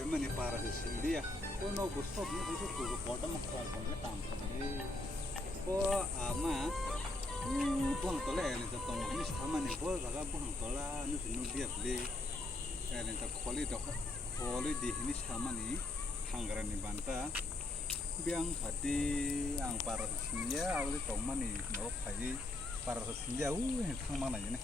Emang parah sih dia. Kau no busuk ni busuk tu kota makar kau ni tam ni. Kau ama, buang tola ni jatuh ni sama ni kau jaga buang tola ni sinu dia beli. Ni jatuh koli di ni sama ni hanggaran ni banta. Biang hati ang parah sih ya awal itu mana ni no pagi parah sih ya thang mana ni.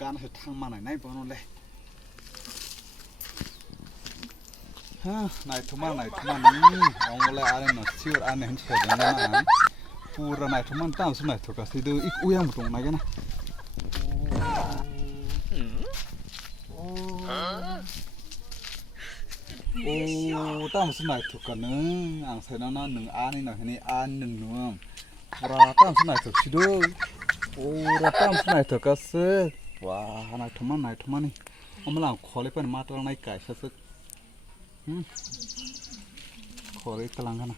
Gan thang mana này bao nhiêu ha này thằng mana ông lại ăn nó siêu ăn này hết rồi đó pura này thằng mana tao xem này thuộc cả thì tôi ít uống một種này cái này ô tao xem này thuộc cả nữa ăn thấy nó nừng ăn này ăn nừng nữa ra tao xem này thuộc gì đâu ô ra tao xem này thuộc cả sơ wah này thằng này ông làm khó lấy phần mát này cải sát sức khó lấy cái lăng này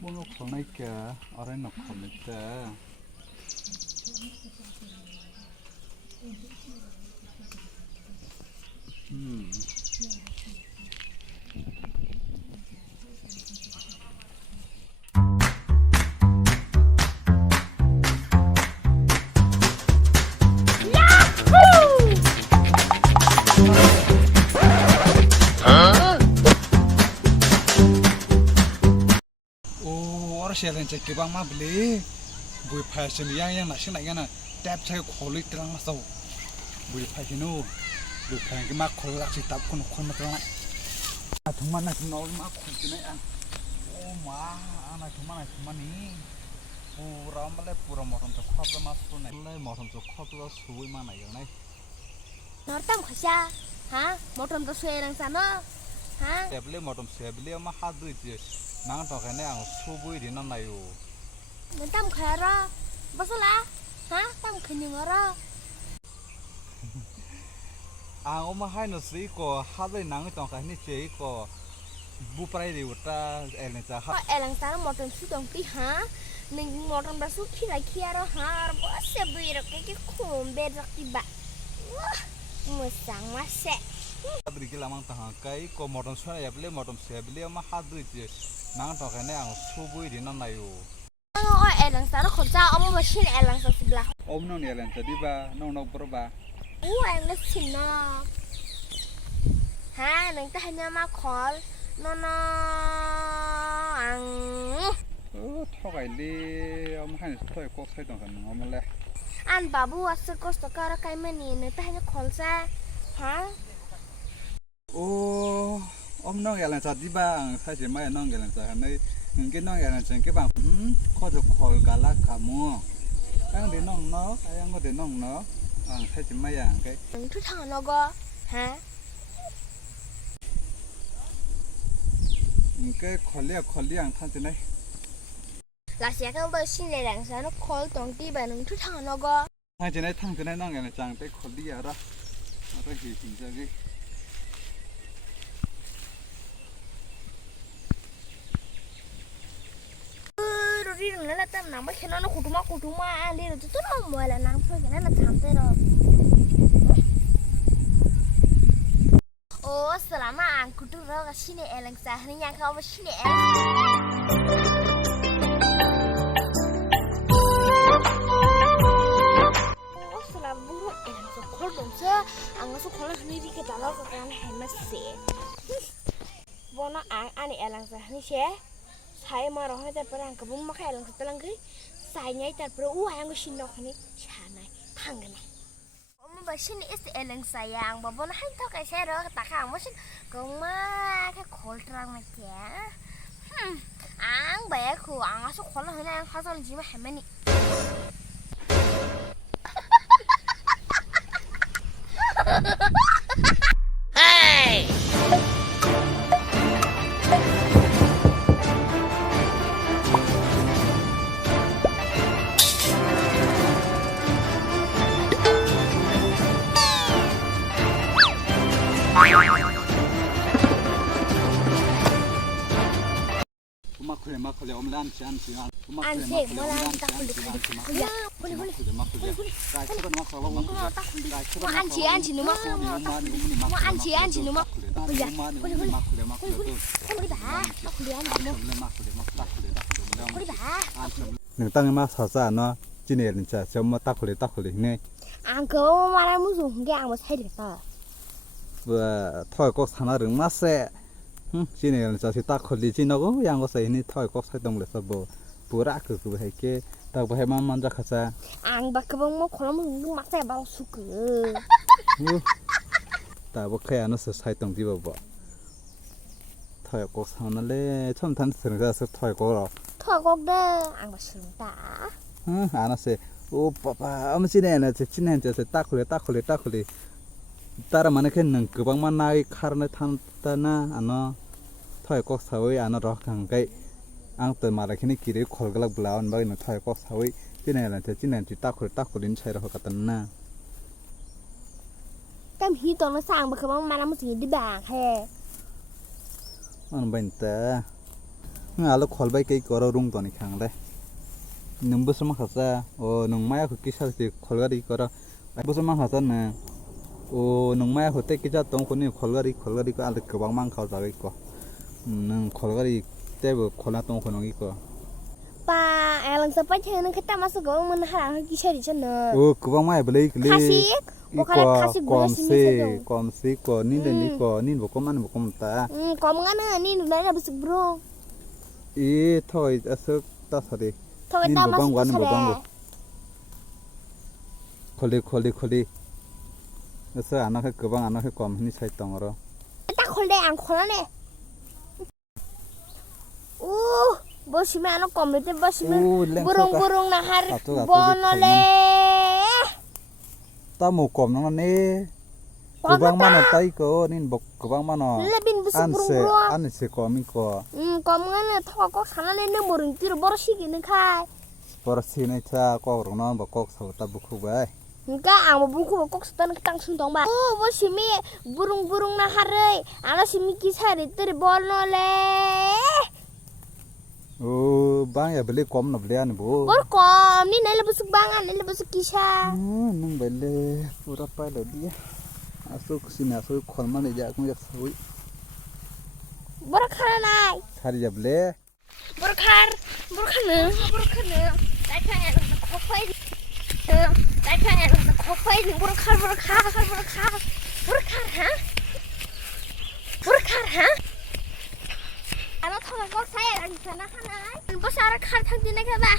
bông nó khó này kìa ở đây nó khó lấy kìa Saya lencet ke bang mabli, bui fashion yang nasi nak yang tap saya kulit terang masau, bui fashion tu, bui fashion ke mak kulit tak sitap kun macam mana, cuma nak nol mak kulit ni oh mah, anak cuma ni, pura motor tu kau bermasuk ni, motor tu kau tu suai mana yang ni. Nortam khasa, ha? Motor tu suai orang sana, ha? Saya beli mah hadu je. Nang tak kena ang subuh di mana yo. Nanti khara, basalah, ha? Tam kenyangara. Ang umah nasi ko hadu nang tak kena cek ko buprai di utara elengsa. Elengsa motor su dongki ha? Neng motor basu kira kira ha? Bose biru kaki kumber tiba. Wah, musang masek. Beri lamang tengah kai ko motor suara ya beli motor saya beli mah hadu je. Nang tak kena ang subuh di mana yo. Oh, elengsa nak kerja, om mesin elengsa sebelah. Om non elengsa di ba, non berba. Elengsa cina. Ha, nanti hanya mak call, nono ang. Oh, thok ini om hanya thok kok saya tak kena om leh. An babu asal kos takar kai mani, nanti hanya call sa, ha? Oh. Om nong elengsa di bang, saya cuma nong elengsa ini, mungkin nong elengsa ke bang, kau tu call galak kamu, yang di nong no, yang kau di nong no, saya cuma yang ke. Itu thang naga, ha? Mungkin call yang thang sini. Last year kan bersin elengsa, nak call tongti barang itu thang naga. Thang sini nong elengsa, tapi call dia ada, ada hitung jadi. Đi đừng nói là tâm nắng mấy khi nó khủ ma ăn đi rồi tôi nó mùi là nắng thôi cái này là thảm thế rồi ô selama aku tuh ke sini elengsa ini yang kau ke sini ô selama bunu elengsa khol dong sa ang su khol sini di kita lo ke kan hemat sih bono ang ani elengsa ini sih saya marah ni terperang kebun makai lang setelah gini saya nyai terperang yang gusin nak ni cana tangga ni. Om bersin is eleng sayang babon hai tak kayak saya tak kang bersin kemana ke kol terang macam ang bayar ku ang asuk kol lah yang khasal jiwa hemani. 막걸리 엄마 안치 안색 뭐라 딱 홀리 안치 누마 뭐 안치 누마 홀리야 홀리 봐 홀리 봐 땅에 막 사자 너 지네 진짜 좀 딱홀리 네 안 그거 말하면 무슨 게 아무 살이겠다 뭐 토이꼭 사나를 마세 지네 진짜 딱홀리 지나고 양거 사이니 토이꼭 살동래서 뭐 보라 그거 할게 딱 해만 먼저 가자 안 바꿔본 뭐 그러면 막 새 바로 수그 다 뭐케 안에서 살동 뒤봐봐 토이꼭 사나래 처음 단서서 토이kok으로 토이kok도 안 başında 알았어 오 빠빠 엄지네는 지난주에 딱홀리 따라 만에 그 그방만 나이 카르네 탄다나 아노 토이꼭 사위 아노 럭강가이 앙또 말하기니 길이 콜글락 블라운 바이는 토이꼭 사위 지난주 딱홀린 차이로 갔다나 cái gì tôi nó sang mà không mà nó gì đi bạc hè 안 바인다 알로 콜바이 케이 거러 룽 도니 칸래 numbu스만 가자 농마야 그 기사지 콜가리 거라 부스만 가자네 농마야 그때 기자 동군이 콜가리 거 알을 그방만 가자 있고 능 콜가리 때부 콜라 동군이 있고 빠 애랑 서빠 쟤는 그때 마서 그거는 하랑 기셔리 잖아 그방만 블레이 카시 카시 꼼시 거 닌데 닌 보고만 보고다 꼼가는 닌 나라 부스 브로 이 토이 어서 따서리 thôi tao mà bang 콜리 그래서 안 하게 그방 안 하게 꼼 흔히 차이 땅으로 딱 콜대 안 콜하네 오 보시면 안 꼼을 때 보시면 부릉부릉 나할 번을래 따모 꼼 나네 그방만 왔다 이거 닌 그방만 와 안세 꼼이고 꼼은 토가 사나는 모른 뒤로 버시기는 카 버시네 차 꼭으로는 꼭 서다 부고 봐 그러니까 아무 부고 꼭 쓰다는 땅 순동 봐 오 보시면 부릉부릉 나하래 아라시미 기사리 들이 번을래 bang ya beli kom na beli ane bu bor kom ni nai lebusuk bangan nai lebusuk kisah nung beli pura pa lo dia asuk sini asuk kholma ne ja kum jak sawi bor khana nai khari ja beli bor khana dai khana na khofai bor khar ha Ano thong có xe là gì nó khăn đấy. Bố sao nó khăn thằng gì này các bạn.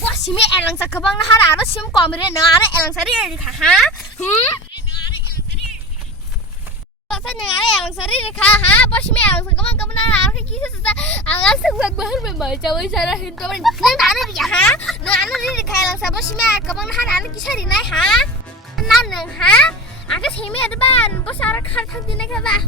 Bố xí mẹ em làm sao các bạn nó hả nó xí còn mình nó đấy em làm sao đi cả hả? Bố sao nó em làm sao đi cả hả? Bố xí mẹ em làm sao các bạn nó làm cái gì sao anh ăn sức vật bớt mình mời cho bây giờ nó hình tôi mình nên đã nó đi hả? Nó ăn nó đi cả làm sao bố xí mẹ các bạn nó hả nó cái xe đi này hả? Nó nương hả? cái gì mẹ đó bạn, bố sao nó khăn thằng gì này các bạn?